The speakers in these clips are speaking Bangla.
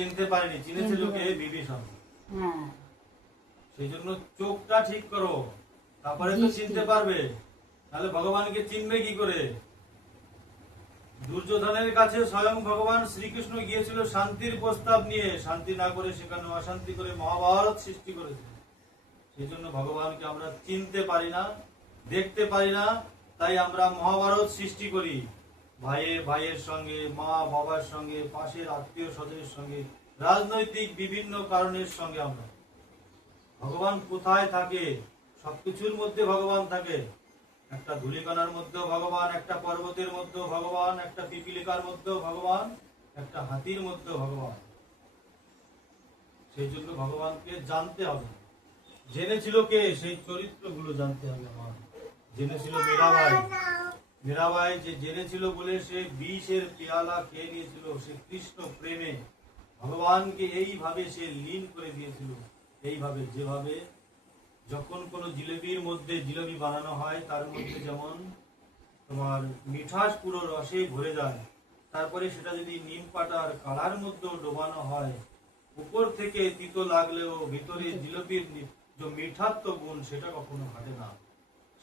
চিনতে পারেনি, চিনেছিল কে? বিভীষণ। হ্যাঁ, সেই জন্য চোখটা ঠিক করো, তারপরে তো চিনতে পারবে, তাহলে ভগবানকে চিনবে কি করে? দুর্যোধনের কাছে স্বয়ং ভগবান শ্রীকৃষ্ণ গিয়েছিল শান্তির প্রস্তাব নিয়ে, শান্তি না করে সেখানে অশান্তি করে মহাভারত সৃষ্টি করেছে। সেই জন্য ভগবানকে আমরা চিনতে পারি না, দেখতে পারি না, তাই আমরা মহাভারত সৃষ্টি করি। ভাইয়ের সঙ্গে, মা বাবার সঙ্গে, পাশের আত্মীয় স্বজনের সঙ্গে, রাজনৈতিক বিভিন্ন কারণের সঙ্গে আমরা। ভগবান কোথায় থাকে? সবকিছুর মধ্যে ভগবান থাকে। একটা ধূলিকণার মধ্যেও ভগবান, একটা পর্বতের মধ্যেও ভগবান, একটা পিপিলিকার মধ্যেও ভগবান, একটা হাতির মধ্যেও ভগবান। সেই জন্য ভগবানকে জানতে হবে। জেনেছিল কে? সেই চরিত্রগুলো জানতে হবে আমার। জেনেছিল মীরাবাই। মীরাবাই যে জেনেছিল বলে সে বিষের পেয়ালা খেয়ে নিয়েছিল, সে কৃষ্ণ প্রেমে ভগবানকে এইভাবে সে লীন করে দিয়েছিল। এইভাবে, যেভাবে যখন কোনো জিলেবির মধ্যে জিলেবি বানানো হয়, তার মধ্যে যেমন তোমার মিঠাস পুরো রসে ভরে যায়, তারপরে সেটা যদি নিম পাতার কালার মধ্যেও ডোবানো হয়, উপর থেকে তিতো লাগলেও ভিতরে জিলেবির যে মিঠাত্ব গুণ সেটা কখনো ঘটে না।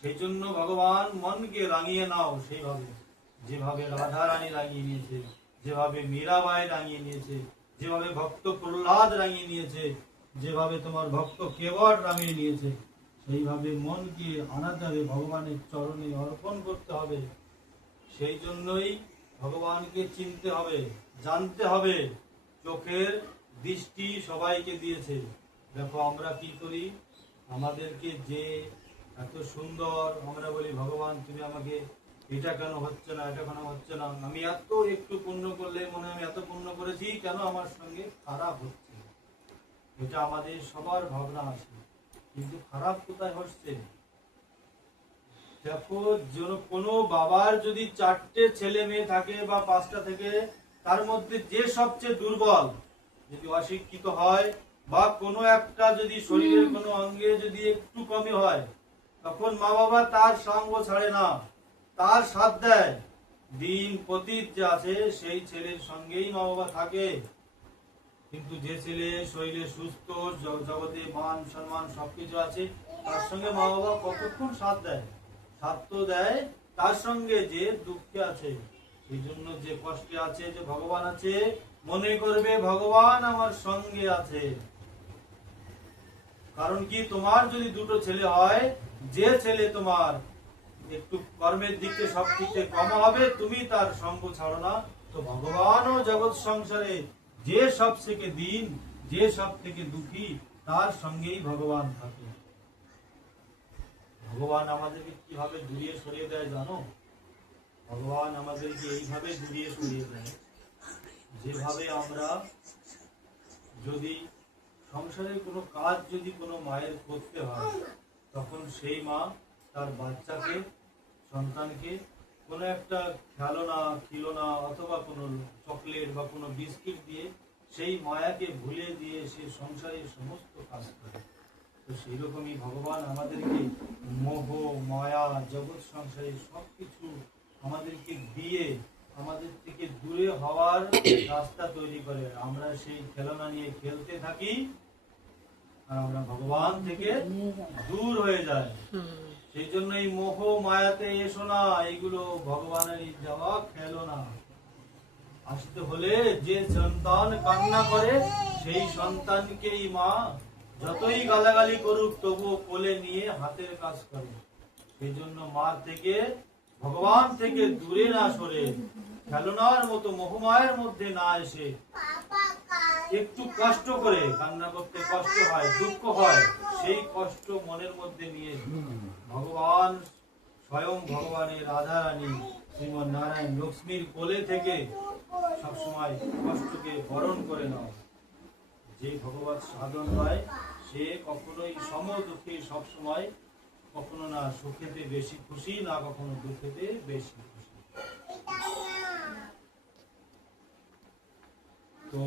সেই জন্য ভগবান মনকে রাঙিয়ে নাও সেইভাবে, যেভাবে রাধা রানী রাঙিয়ে নিয়েছে, যেভাবে মীরাবাই রাঙিয়ে নিয়েছে, যেভাবে ভক্ত প্রহ্লাদ রাঙিয়ে নিয়েছে, যেভাবে তোমার ভক্ত কেবট রাঙিয়ে নিয়েছে, সেইভাবে মনকে আনাতে হবে, ভগবানের চরণে অর্পণ করতে হবে। সেই জন্যই ভগবানকে চিনতে হবে, জানতে হবে। চোখের দৃষ্টি সবাইকে দিয়েছে। দেখো আমরা কি করি, আমাদেরকে যে এত সুন্দর, আমরা বলি ভগবান তুমি আমাকে এটা কেন হচ্ছে না, এটা কেন হচ্ছে না, আমি এত একটু পুণ্য করলে মনে হয় আমি এত পুণ্য করেছি, কেন আমার সঙ্গে খারাপ হচ্ছে? এটা আমাদের সবার ভাবনা আছে, কিন্তু খারাপ কোথায় হচ্ছে? দেখো, কোনো বাবার যদি 4টে ছেলে মেয়ে থাকে বা 5টা থেকে, তার মধ্যে যে সবচেয়ে দুর্বল যদি অশিক্ষিত হয়, বা কোনো একটা যদি শরীরের কোনো অঙ্গে যদি একটু কমই হয়, তখন মা বাবা তার সঙ্গ ছাড়ে না, তার সাথ দেয়। দিন পতিত যে আছে সেই ছেলের সঙ্গেই মা বাবা থাকে। কিন্তু যে ছেলে শরীরে সুস্থ, জগতে মান সম্মান সবকিছু আছে, তার সঙ্গে মা বাবা কতক্ষণ সাথ দেয়? সাথ তো দেয় তার সঙ্গে যে দুঃখে আছে, সেই জন্য যে কষ্টে আছে, যে ভগবান আছে, মনে করবে ভগবান আমার সঙ্গে আছে। কারণ কি, তোমার যদি 2টো ছেলে হয়, যে ছেলে তোমার একটু কর্মের দিকে সব থেকে কম হবে, তুমি তার সঙ্গ ছাড়ো না, তো ভগবানও জগৎ সংসারে যে সব থেকে দিন, যে সব থেকে দুঃখী, তার সঙ্গেই ভগবান থাকে। ভগবান আমাদেরকে কিভাবে দূরিয়ে সরিয়ে দেয় জানো? ভগবান আমাদেরকে এইভাবে দূরিয়ে সরিয়ে দেয়, যেভাবে আমরা যদি সংসারের কোনো কাজ যদি কোনো মায়ের করতে হয়, তখন সেই মা তার বাচ্চাকে, সন্তানকে কোনো একটা খিলনা অথবা কোনো চকলেট বা কোনো বিস্কিট দিয়ে সেই মায়াকে ভুলিয়ে দিয়ে সে সংসারের সমস্ত কাজ করে। তো সেই রকমই ভগবান আমাদেরকে মোহ মায়া জগৎ সংসারের সবকিছু আমাদেরকে দিয়ে আমাদের থেকে দূরে হওয়ার রাস্তা তৈরি করে। আমরা সেই খেলনা নিয়ে খেলতে থাকি আর আমরা ভগবান থেকে দূর হয়ে যায়। সেই জন্য এই মোহ মায়াতে এসো না, এইগুলো ভগবানের দেওয়া খেলনা। আসতে হলে যে সন্তান কান্না করে, সেই সন্তানকেই মা যতই গালাগালি করুক তবুও কোলে নিয়ে হাতের কাজ করে। সেই জন্য মা থেকে, ভগবান থেকে দূরে না সরে, খেলনার মতো মোহমায়ের মধ্যে না এসে, একটু কষ্ট করে কান্না করতে কষ্ট হয়, দুঃখ হয়, সেই কষ্ট মনের মধ্যে নিয়ে ভগবান, স্বয়ং ভগবানের রাধা রানী শ্রীমন নারায়ণ লক্ষ্মীর কোলে থেকে সবসময় কষ্টকে বরণ করে নাও। যে ভগবত সাধন হয়, সে কখনোই সমদুঃখে সবসময়, কখনো না সুখেতে বেশি খুশি, না কখনো দুঃখেতে বেশি খুশি। তো